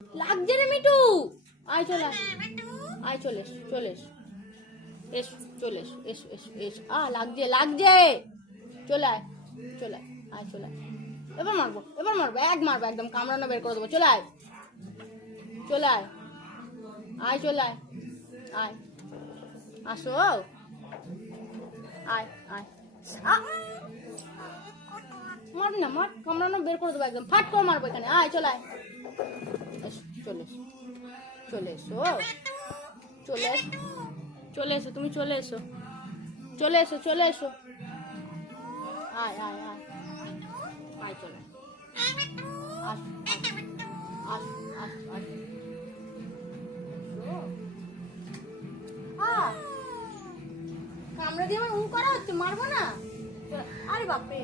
লাগছে রে মিটু, আয় চলে আয়, আয় চলে এস, চলে এস, এস চলে এস, এস এস এস, লাগছে লাগছে, চলে আয়, চলে আয়, আয় চলে আয়, এবার মারবো, এবার মারবো, মারবো একদম কামড়ানো বের করে দেবো, চলে আয়, চলে আয়, আয় চলে আয়, আয় আসো, আয় আয়, মারবি না, মার, কামড়ানো বের করে দেবো একদম, ফাট করে মারবো এখানে, আয় চলে আয়, চলে এসো, চলে এসো, চলে এসো, চলে এসো, তুমি চলে এসো, চলে এসো, চলে এসো, আয় আয় আয়, আয় চলে আস, আস আস আস, কামড়া দিয়ে আমার করা হচ্ছে, মারবো না, আরে বাপরে,